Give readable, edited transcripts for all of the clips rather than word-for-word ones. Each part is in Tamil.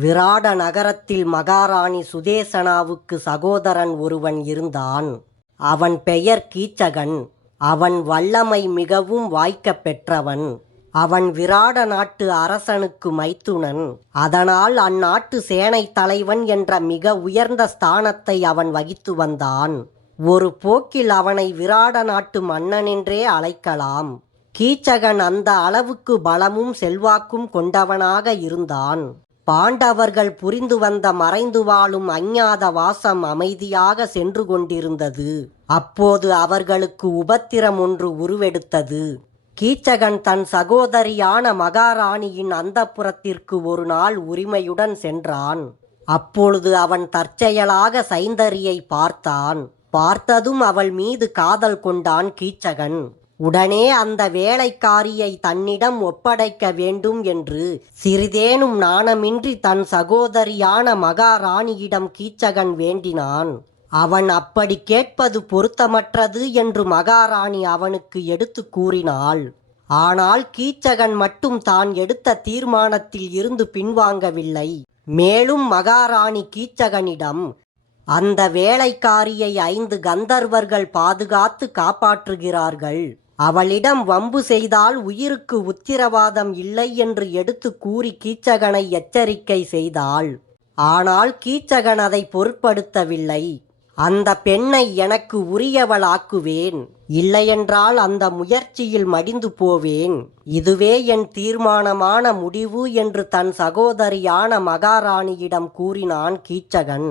விராட நகரத்தில் மகாராணி சுதேசனாவுக்கு சகோதரன் ஒருவன் இருந்தான். அவன் பெயர் கீச்சகன். அவன் வல்லமை மிகவும் வாய்க்கப் பெற்றவன். அவன் விராட நாட்டு அரசனுக்கு மைத்துனன். அதனால் அந்நாட்டு சேனை தலைவன் என்ற மிக உயர்ந்த ஸ்தானத்தை அவன் வகித்து வந்தான். ஒரு போக்கில் அவனை விராட நாட்டு மன்னனென்றே அழைக்கலாம். கீச்சகன் அந்த அளவுக்கு பலமும் செல்வாக்கும் கொண்டவனாக இருந்தான். பாண்டவர்கள் புரிந்து வந்த மறைந்து வாழும் அஞ்ஞாத வாசம் அமைதியாக சென்று கொண்டிருந்தது. அப்போது அவர்களுக்கு உபத்திரம் ஒன்று உருவெடுத்தது. கீச்சகன் தன் சகோதரியான மகாராணியின் அந்தப்புரத்திற்கு ஒரு நாள் உரிமையுடன் சென்றான். அப்பொழுது அவன் தற்செயலாக சைந்தரியை பார்த்தான். பார்த்ததும் அவள் மீது காதல் கொண்டான் கீச்சகன். உடனே அந்த வேலைக்காரியை தன்னிடம் ஒப்படைக்க வேண்டும் என்று சிறிதேனும் நாணமின்றி தன் சகோதரியான மகாராணியிடம் கீச்சகன் வேண்டினான். அவன் அப்படி கேட்பது பொருத்தமற்றது என்று மகாராணி அவனுக்கு எடுத்து கூறினாள். ஆனால் கீச்சகன் மட்டும் தான் எடுத்த தீர்மானத்தில் இருந்து பின்வாங்கவில்லை. மேலும் மகாராணி கீச்சகனிடம், அந்த வேலைக்காரியை 5 கந்தர்வர்கள் பாதுகாத்து காப்பாற்றுகிறார்கள். அவளிடம் வம்பு செய்தால் உயிருக்கு உத்திரவாதம் இல்லை என்று எடுத்து கூறி கீச்சகனை எச்சரிக்கை செய்தாள். ஆனால் கீச்சகன் அதை பொருட்படுத்தவில்லை. அந்த பெண்ணை எனக்கு உரியவளாக்குவேன், இல்லையென்றால் அந்த முயற்சியில் மடிந்து போவேன். இதுவே என் தீர்மானமான முடிவு என்று தன் சகோதரியான மகாராணியிடம் கூறினான் கீச்சகன்.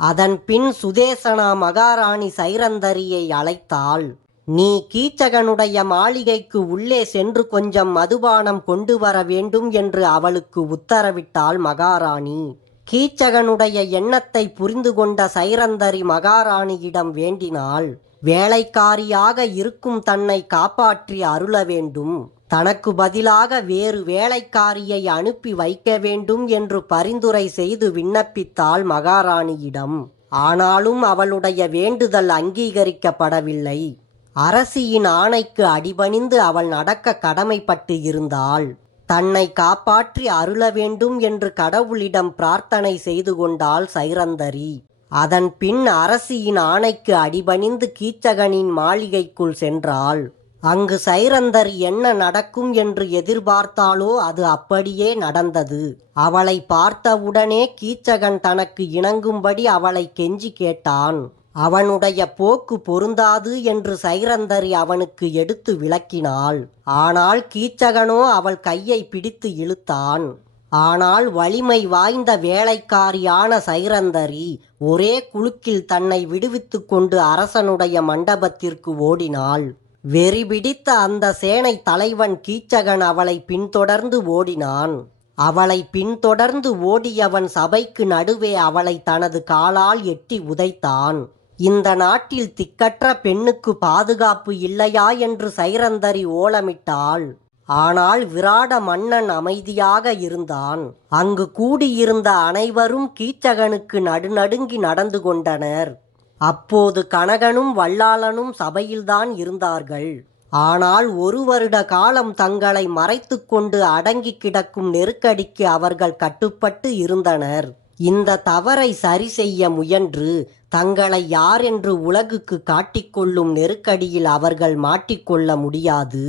அதன் பின் சுதேசனா மகாராணி சைரந்தரியை அழைத்தாள். நீ கீச்சகனுடைய மாளிகைக்கு உள்ளே சென்று கொஞ்சம் மதுபானம் கொண்டு வர வேண்டும் என்று அவளுக்கு உத்தரவிட்டாள் மகாராணி. கீச்சகனுடைய எண்ணத்தை புரிந்து கொண்ட சைரந்தரி மகாராணியிடம் வேண்டினாள். வேலைக்காரியாக இருக்கும் தன்னை காப்பாற்றி அருள வேண்டும், தனக்கு பதிலாக வேறு வேலைக்காரியை அனுப்பி வைக்க வேண்டும் என்று பரிந்துரை செய்து விண்ணப்பித்தாள் மகாராணியிடம். ஆனாலும் அவளுடைய வேண்டுதல் அங்கீகரிக்கப்படவில்லை. அரசியின் ஆணைக்கு அடிபணிந்து அவள் நடக்க கடமைப்பட்டு இருந்தாள். தன்னை காப்பாற்றி அருள வேண்டும் என்று கடவுளிடம் பிரார்த்தனை செய்து கொண்டாள் சைரந்தரி. அதன் பின் அரசியின் ஆணைக்கு அடிபணிந்து கீச்சகனின் மாளிகைக்குள் சென்றாள். அங்கு சைரந்தரி என்ன நடக்கும் என்று எதிர்பார்த்தாலோ அது அப்படியே நடந்தது. அவளை பார்த்தவுடனே கீச்சகன் தனக்கு இணங்கும்படி அவளை கெஞ்சி கேட்டான். அவனுடைய போக்கு பொருந்தாது என்று சைரந்தரி அவனுக்கு எடுத்து விளக்கினாள். ஆனால் கீச்சகனோ அவள் கையை பிடித்து இழுத்தான். ஆனால் வலிமை வாய்ந்த வேலைக்காரியான சைரந்தரி ஒரே குலுக்கில் தன்னை விடுவித்து கொண்டு அரசனுடைய மண்டபத்திற்கு ஓடினாள். வெறி பிடித்த அந்த சேனை தலைவன் கீச்சகன் அவளை பின்தொடர்ந்து ஓடினான். அவளை பின்தொடர்ந்து ஓடியவன் சபைக்கு நடுவே அவளை தனது காலால் எட்டி உதைத்தான். இந்த நாட்டில் திக்கற்ற பெண்ணுக்கு பாதுகாப்பு இல்லையா என்று சைரந்தரி ஓலமிட்டாள். ஆனால் விராட மன்னன் அமைதியாக இருந்தான். அங்கு கூடியிருந்த அனைவரும் கீச்சகனுக்கு நடுநடுங்கி நடந்து கொண்டனர். அப்போது கனகனும் வல்லாளனும் சபையில்தான் இருந்தார்கள். ஆனால் 1 வருட காலம் தங்களை மறைத்து கொண்டு அடங்கி கிடக்கும் நெருக்கடிக்கு அவர்கள் கட்டுப்பட்டு இருந்தனர். இந்த தவறை சரி செய்ய முயன்று தங்களை யார் என்று உலகுக்கு காட்டிக்கொள்ளும் நெருக்கடியில் அவர்கள் மாட்டிக்கொள்ள முடியாது.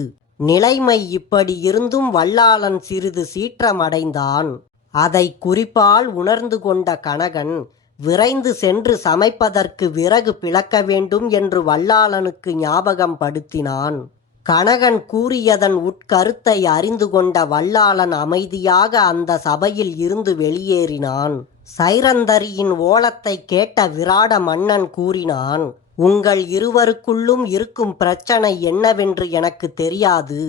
நிலைமை இப்படி இருந்தும் வல்லாளன் சிறிது சீற்றமடைந்தான். அதை குறிப்பால் உணர்ந்து கொண்ட கனகன் விரைந்து சென்று சமைப்பதற்கு விறகு பிளக்க வேண்டும் என்று வல்லாளனுக்கு ஞாபகம் படுத்தினான். கனகன் கூறியதன் உட்கருத்தை அறிந்து கொண்ட வல்லாளன் அமைதியாக அந்த சபையில் இருந்து வெளியேறினான். சைரந்தரியின் ஓலத்தை கேட்ட விராட மன்னன் கூறினான், உங்கள் இருவருக்குள்ளும் இருக்கும் பிரச்சனை என்னவென்று எனக்கு தெரியாது.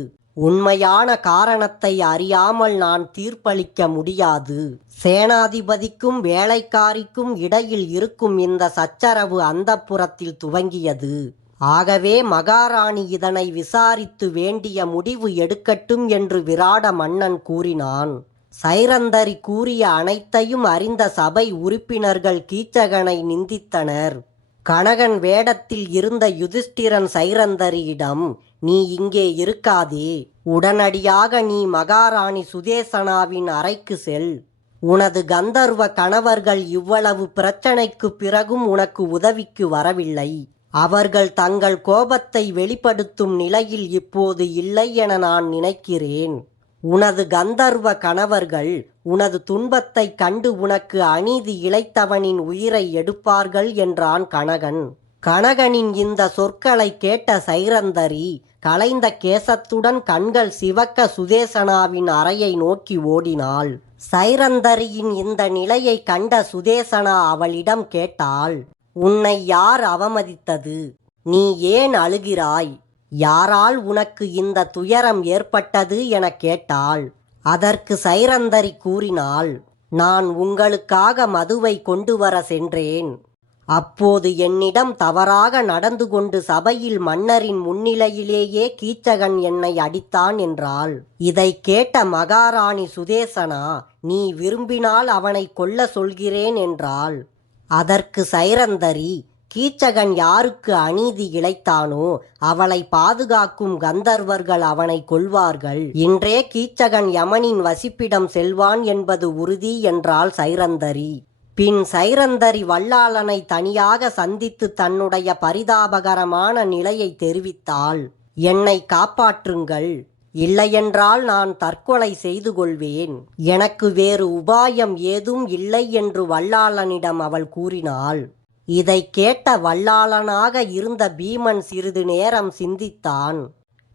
உண்மையான காரணத்தை அறியாமல் நான் தீர்ப்பளிக்க முடியாது. சேனாதிபதிக்கும் வேலைக்காரிக்கும் இடையில் இருக்கும் இந்த சச்சரவு அந்தப்புரத்தில் துவங்கியது. ஆகவே மகாராணி இதனை விசாரித்து வேண்டிய முடிவு எடுக்கட்டும் என்று விராட மன்னன் கூறினான். சைரந்தரி கூறிய அனைத்தையும் அறிந்த சபை உறுப்பினர்கள் கீச்சகனை நிந்தித்தனர். கனகன் வேடத்தில் இருந்த யுதிஷ்டிரன் சைரந்தரியிடம், நீ இங்கே இருக்காதே, உடனடியாக நீ மகாராணி சுதேசனாவின் அறைக்கு செல். உனது கந்தர்வ கணவர்கள் இவ்வளவு பிரச்சனைக்குப் பிறகும் உனக்கு உதவிக்கு வரவில்லை. அவர்கள் தங்கள் கோபத்தை வெளிப்படுத்தும் நிலையில் இப்போது இல்லை என நான் நினைக்கிறேன். உனது கந்தர்வ கணவர்கள் உனது துன்பத்தைக் கண்டு உனக்கு அநீதி இழைத்தவனின் உயிரை எடுப்பார்கள் என்றான் கனகன். கனகனின் இந்த சொற்களை கேட்ட சைரந்தரி கலைந்த கேசத்துடன் கண்கள் சிவக்க சுதேசனாவின் அறையை நோக்கி ஓடினாள். சைரந்தரியின் இந்த நிலையை கண்ட சுதேசனா அவளிடம் கேட்டாள், உன்னை யார் அவமதித்தது? நீ ஏன் அழுகிறாய்? யாரால் உனக்கு இந்த துயரம் ஏற்பட்டது என கேட்டாள். அதற்கு சைரந்தரி கூறினாள், நான் உங்களுக்காக மதுவை கொண்டு வர சென்றேன். அப்போது என்னிடம் தவறாக நடந்து கொண்டு சபையில் மன்னரின் முன்னிலையிலேயே கீச்சகன் என்னை அடித்தான் என்றாள். இதை கேட்ட மகாராணி சுதேசனா, நீ விரும்பினால் அவனை கொல்ல சொல்கிறேன் என்றாள். அதற்கு சைரந்தரி, கீச்சகன் யாருக்கு அநீதி இழைத்தானோ அவளை பாதுகாக்கும் கந்தர்வர்கள் அவனை கொல்வார்கள். இன்றே கீச்சகன் யமனின் வசிப்பிடம் செல்வான் என்பது உறுதி என்றாள் சைரந்தரி. பின் சைரந்தரி வல்லாளனை தனியாக சந்தித்து தன்னுடைய பரிதாபகரமான நிலையை தெரிவித்தாள். என்னை காப்பாற்றுங்கள், இல்லையென்றால் நான் தற்கொலை செய்து கொள்வேன். எனக்கு வேறு உபாயம் ஏதும் இல்லை என்று வல்லாளனிடம் அவள் கூறினாள். இதை கேட்ட வல்லாளனாக இருந்த பீமன் சிறிது நேரம் சிந்தித்தான்.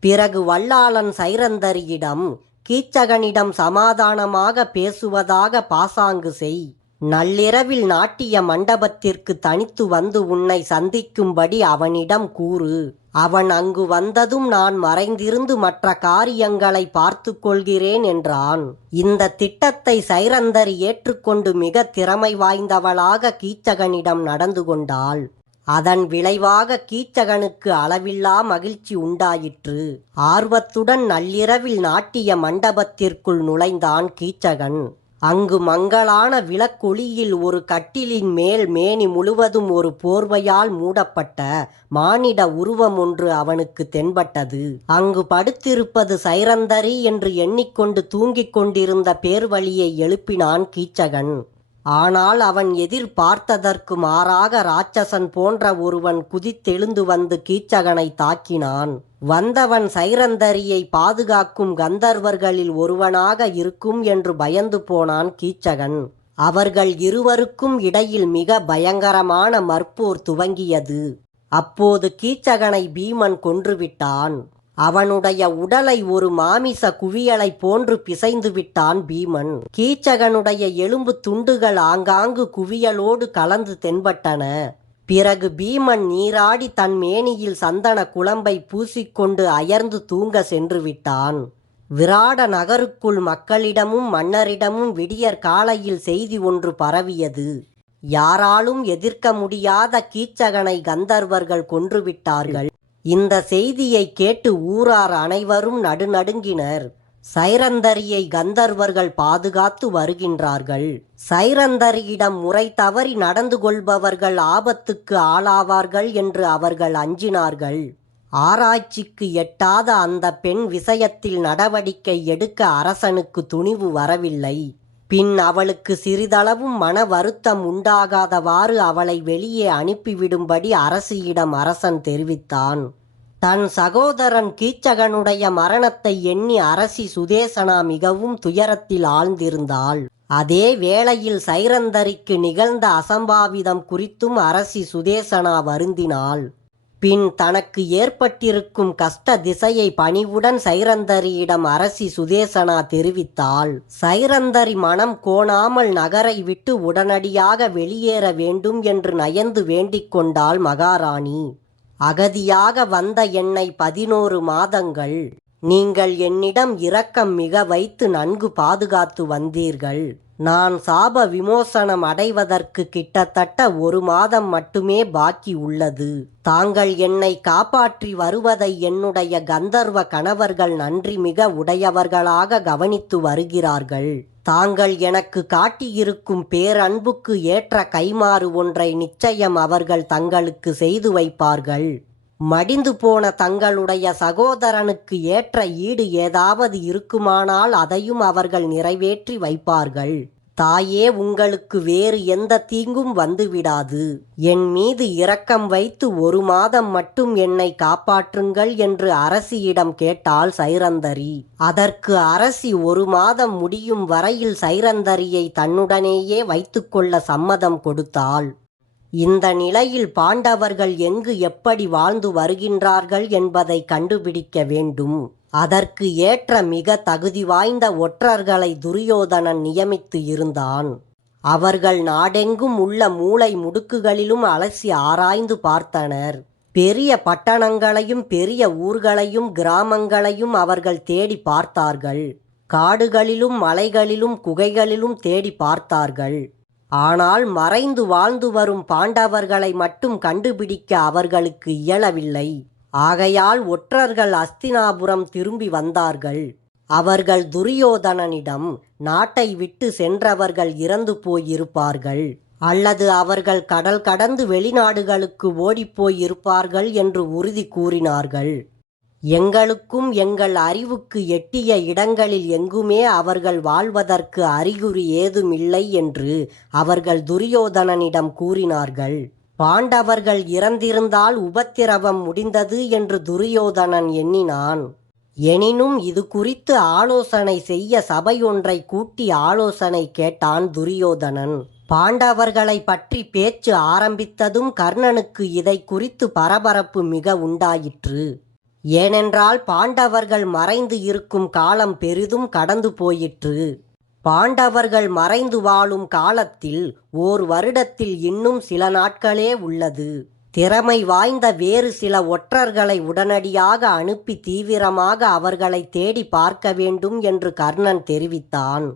பிறகு வல்லாளன் சைரந்தரியிடம், கீச்சகனிடம் சமாதானமாக பேசுவதாக பாசாங்கு செய். நள்ளிரவில் நாட்டிய மண்டபத்திற்கு தனித்து வந்து உன்னை சந்திக்கும்படி அவனிடம் கூறு. அவன் அங்கு வந்ததும் நான் மறைந்திருந்து மற்ற காரியங்களை பார்த்து கொள்கிறேன் என்றான். இந்த திட்டத்தை சைரந்தரி ஏற்றுக்கொண்டு மிக திறமை வாய்ந்தவளாக கீச்சகனிடம் நடந்து கொண்டாள். அதன் விளைவாக கீச்சகனுக்கு அளவில்லா மகிழ்ச்சி உண்டாயிற்று. ஆர்வத்துடன் நள்ளிரவில் நாட்டிய மண்டபத்திற்குள் நுழைந்தான் கீச்சகன். அங்கு மங்கலான விளக்கொளியில் ஒரு கட்டிலின் மேல் மேனி முழுவதும் ஒரு போர்வையால் மூடப்பட்ட மானிட உருவம் ஒன்று அவனுக்கு தென்பட்டது. அங்கு படுத்திருப்பது சைரந்தரி என்று எண்ணிக்கொண்டு தூங்கிக் கொண்டிருந்த பேர்வழியை எழுப்பினான் கீச்சகன். ஆனால் அவன் எதிர்பார்த்ததற்கு மாறாக ராட்சசன் போன்ற ஒருவன் குதித்தெழுந்து வந்து கீச்சகனை தாக்கினான். வந்தவன் சைரந்தரியை பாதுகாக்கும் கந்தர்வர்களில் ஒருவனாக இருக்கும் என்று பயந்து போனான் கீச்சகன். அவர்கள் இருவருக்கும் இடையில் மிக பயங்கரமான மற்போர் துவங்கியது. அப்போது கீச்சகனை பீமன் கொன்றுவிட்டான். அவனுடைய உடலை ஒரு மாமிச குவியலை போன்று பிசைந்து விட்டான் பீமன். கீச்சகனுடைய எலும்பு துண்டுகள் ஆங்காங்கு குவியலோடு கலந்து தென்பட்டன. பிறகு பீமன் நீராடி தன் மேனியில் சந்தன குழம்பை பூசிக்கொண்டு அயர்ந்து தூங்க சென்று விட்டான். விராட நகருக்குள் மக்களிடமும் மன்னரிடமும் விடியற் காலையில் செய்தி ஒன்று பரவியது. யாராலும் எதிர்க்க முடியாத கீச்சகனை கந்தர்வர்கள் கொன்றுவிட்டார்கள். இந்த செய்தியை கேட்டு ஊரார் அனைவரும் நடுநடுங்கினர். சைரந்தரியை கந்தர்வர்கள் பாதுகாத்து வருகின்றார்கள். சைரந்தரியிடம் முறை தவறி நடந்து கொள்பவர்கள் ஆபத்துக்கு ஆளாவார்கள் என்று அவர்கள் அஞ்சினார்கள். ஆராய்ச்சிக்கு எட்டாத அந்த பெண் விஷயத்தில் நடவடிக்கை எடுக்க அரசனுக்கு துணிவு வரவில்லை. பின் அவளுக்கு சிறிதளவும் மன வருத்தம் உண்டாகாதவாறு அவளை வெளியே அனுப்பிவிடும்படி அரசியிடம் அரசன் தெரிவித்தான். தன் சகோதரன் கீச்சகனுடைய மரணத்தை எண்ணி அரசி சுதேசனா மிகவும் துயரத்தில் ஆழ்ந்திருந்தாள். அதே வேளையில் சைரந்தரிக்கு நிகழ்ந்த அசம்பாவிதம் குறித்தும் அரசி சுதேசனா வருந்தினாள். பின் தனக்கு ஏற்பட்டிருக்கும் கஷ்ட திசையை பணிவுடன் சைரந்தரியிடம் அரசி சுதேசனா தெரிவித்தாள். சைரந்தரி மனம் கோணாமல் நகரை விட்டு உடனடியாக வெளியேற வேண்டும் என்று நயந்து வேண்டிக் கொண்டாள் மகாராணி. அகதியாக வந்த என்னை 11 மாதங்கள் நீங்கள் என்னிடம் இரக்கம் மிக வைத்து நன்கு பாதுகாத்து வந்தீர்கள். நான் சாப விமோசனம் அடைவதற்கு கிட்டத்தட்ட 1 மாதம் மட்டுமே பாக்கி உள்ளது. தாங்கள் என்னை காப்பாற்றி வருவதை என்னுடைய கந்தர்வ கணவர்கள் நன்றி மிக உடையவர்களாக கவனித்து வருகிறார்கள். தாங்கள் எனக்கு காட்டியிருக்கும் பேரன்புக்கு ஏற்ற கைமாறு ஒன்றை நிச்சயம் அவர்கள் தங்களுக்கு செய்து வைப்பார்கள். மடிந்து போன தங்களுடைய சகோதரனுக்கு ஏற்ற ஈடு ஏதாவது இருக்குமானால் அதையும் அவர்கள் நிறைவேற்றி வைப்பார்கள். தாயே, உங்களுக்கு வேறு எந்த தீங்கும் வந்துவிடாது. என் மீது இரக்கம் வைத்து 1 மாதம் மட்டும் என்னை காப்பாற்றுங்கள் என்று அரசியிடம் கேட்டாள் சைரந்தரி. அதற்கு அரசி 1 மாதம் முடியும் வரையில் சைரந்தரியை தன்னுடனேயே வைத்துக்கொள்ள சம்மதம் கொடுத்தாள். இந்த நிலையில் பாண்டவர்கள் எங்கு எப்படி வாழ்ந்து வருகின்றார்கள் என்பதை கண்டுபிடிக்க வேண்டும். அதற்கு ஏற்ற மிக தகுதி வாய்ந்த ஒற்றர்களை துரியோதனன் நியமித்து இருந்தான். அவர்கள் நாடெங்கும் உள்ள மூலை முடுக்குகளிலும் அலசி ஆராய்ந்து பார்த்தனர். பெரிய பட்டணங்களையும் பெரிய ஊர்களையும் கிராமங்களையும் அவர்கள் தேடி பார்த்தார்கள். காடுகளிலும் மலைகளிலும் குகைகளிலும் தேடி பார்த்தார்கள். ஆனால் மறைந்து வாழ்ந்து வரும் பாண்டவர்களை மட்டும் கண்டுபிடிக்க அவர்களுக்கு இயலவில்லை. ஆகையால் ஒற்றர்கள் அஸ்தினாபுரம் திரும்பி வந்தார்கள். அவர்கள் துரியோதனனிடம், நாட்டை விட்டு சென்றவர்கள் இறந்து போயிருப்பார்கள் அல்லது அவர்கள் கடல் கடந்து வெளிநாடுகளுக்கு ஓடிப்போயிருப்பார்கள் என்று உறுதி கூறினார்கள். எங்களுக்கும் எங்கள் அறிவுக்கு எட்டிய இடங்களில் எங்குமே அவர்கள் வாழ்வதற்கு அறிகுறி ஏதுமில்லை என்று அவர்கள் துரியோதனனிடம் கூறினார்கள். பாண்டவர்கள் இறந்திருந்தால் உபத்திரவம் முடிந்தது என்று துரியோதனன் எண்ணினான். எனினும் இது குறித்து ஆலோசனை செய்ய சபையொன்றை கூட்டி ஆலோசனை கேட்டான் துரியோதனன். பாண்டவர்களை பற்றி பேச்சு ஆரம்பித்ததும் கர்ணனுக்கு இதை குறித்து பரபரப்பு மிக உண்டாயிற்று. ஏனென்றால் பாண்டவர்கள் மறைந்து இருக்கும் காலம் பெரிதும் கடந்து போயிற்று. பாண்டவர்கள் மறைந்து வாழும் காலத்தில் 1 வருடத்தில் இன்னும் சில நாட்களே உள்ளது. திறமை வாய்ந்த வேறு சில ஒற்றர்களை உடனடியாக அனுப்பி தீவிரமாக அவர்களை தேடி பார்க்க வேண்டும் என்று கர்ணன் தெரிவித்தான்.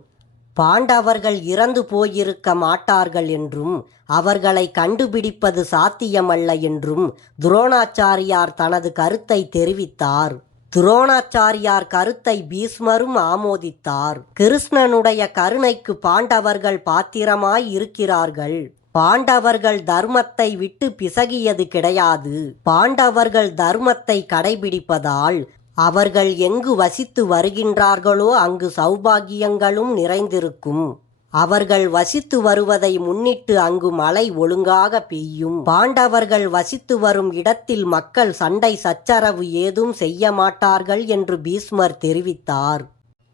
பாண்டவர்கள் இறந்து போயிருக்க மாட்டார்கள் என்றும் அவர்களை கண்டுபிடிப்பது சாத்தியமல்ல என்றும் துரோணாச்சாரியார் தனது கருத்தை தெரிவித்தார். துரோணாச்சாரியார் கருத்தை பீஷ்மரும் ஆமோதித்தார். கிருஷ்ணனுடைய கருணைக்கு பாண்டவர்கள் பாத்திரமாய் இருக்கிறார்கள். பாண்டவர்கள் தர்மத்தை விட்டு பிசகியது கிடையாது. பாண்டவர்கள் தர்மத்தை கடைபிடிப்பதால் அவர்கள் எங்கு வசித்து வருகின்றார்களோ அங்கு சௌபாகியங்களும் நிறைந்திருக்கும். அவர்கள் வசித்து வருவதை முன்னிட்டு அங்கு மழை ஒழுங்காக பெய்யும். பாண்டவர்கள் வசித்து வரும் இடத்தில் மக்கள் சண்டை சச்சரவு ஏதும் செய்ய மாட்டார்கள் என்று பீஷ்மர் தெரிவித்தார்.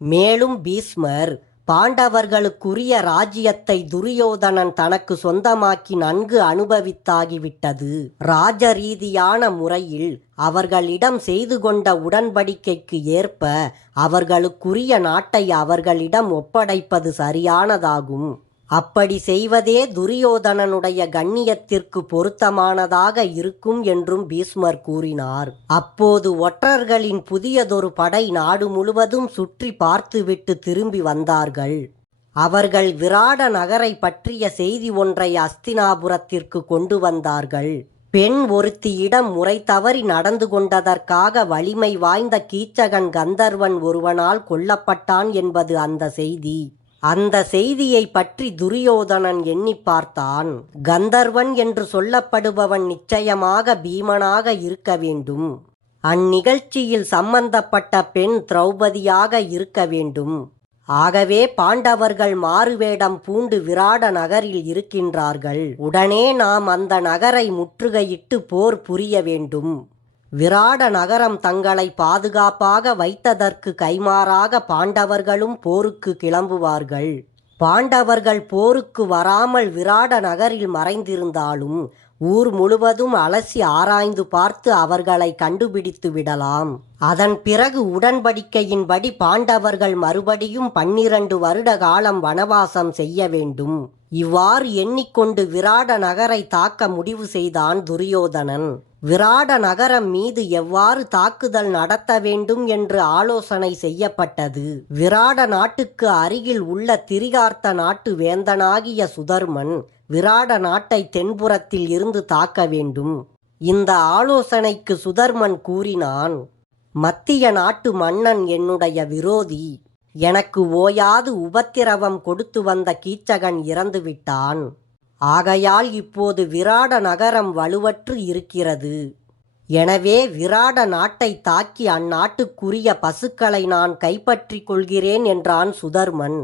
மேலும் பீஷ்மர், பாண்டவர்களுக்குரிய ராஜ்யத்தை துரியோதனன் தனக்கு சொந்தமாக்கி நன்கு அனுபவித்தாகிவிட்டது. ராஜரீதியான முறையில் அவர்களிடம் செய்து கொண்ட உடன்படிக்கைக்கு ஏற்ப அவர்களுக்குரிய நாட்டை அவர்களிடம் ஒப்படைப்பது சரியானதாகும். அப்படி செய்வதே துரியோதனனுடைய கண்ணியத்திற்கு பொருத்தமானதாக இருக்கும் என்றும் பீஷ்மர் கூறினார். அப்போது ஒற்றர்களின் புதியதொரு படை நாடு முழுவதும் சுற்றி பார்த்துவிட்டு திரும்பி வந்தார்கள். அவர்கள் விராட நகரை பற்றிய செய்தி ஒன்றை அஸ்தினாபுரத்திற்கு கொண்டு வந்தார்கள். பெண் ஒருத்தியிடம் முறை தவறி நடந்து கொண்டதற்காக வலிமை வாய்ந்த கீச்சகன் கந்தர்வன் ஒருவனால் கொல்லப்பட்டான் என்பது அந்த செய்தி. அந்த செய்தியை பற்றி துரியோதனன் எண்ணி பார்த்தான். கந்தர்வன் என்று சொல்லப்படுபவன் நிச்சயமாக பீமனாக இருக்க வேண்டும். அந்நிகழ்ச்சியில் சம்பந்தப்பட்ட பெண் திரௌபதியாக இருக்க வேண்டும். ஆகவே பாண்டவர்கள் மாறுவேடம் பூண்டு விராட நகரில் இருக்கின்றார்கள். உடனே நாம் அந்த நகரை முற்றுகையிட்டு போர் புரிய வேண்டும். விராட நகரம் தங்களை பாதுகாப்பாக வைத்ததற்கு கைமாறாக பாண்டவர்களும் போருக்கு கிளம்புவார்கள். பாண்டவர்கள் போருக்கு வராமல் விராட நகரில் மறைந்திருந்தாலும் ஊர் முழுவதும் அலசி ஆராய்ந்து பார்த்து அவர்களை கண்டுபிடித்து விடலாம். அதன் பிறகு உடன்படிக்கையின்படி பாண்டவர்கள் மறுபடியும் 12 வருட காலம் வனவாசம் செய்ய வேண்டும். இவ்வாறு எண்ணிக்கொண்டு விராட நகரை தாக்க முடிவு செய்தான் துரியோதனன். விராட நகரம் மீது எவ்வாறு தாக்குதல் நடத்த வேண்டும் என்று ஆலோசனை செய்யப்பட்டது. விராட நாட்டுக்கு அருகில் உள்ள திரிகார்த்த நாட்டு வேந்தனாகிய சுதர்மன் விராட நாட்டை தென்புறத்தில் இருந்து தாக்க வேண்டும். இந்த ஆலோசனைக்கு சுதர்மன் கூறினான், மத்திய நாட்டு மன்னன் என்னுடைய விரோதி. எனக்கு ஓயாது உபத்திரவம் கொடுத்து வந்த கீச்சகன் இறந்துவிட்டான். ஆகையால் இப்போது விராட நகரம் வலுவற்று இருக்கிறது. எனவே விராட நாட்டை தாக்கி அந்நாட்டுக்குரிய பசுக்களை நான் கைப்பற்றிக் கொள்கிறேன் என்றான் சுதர்மன்.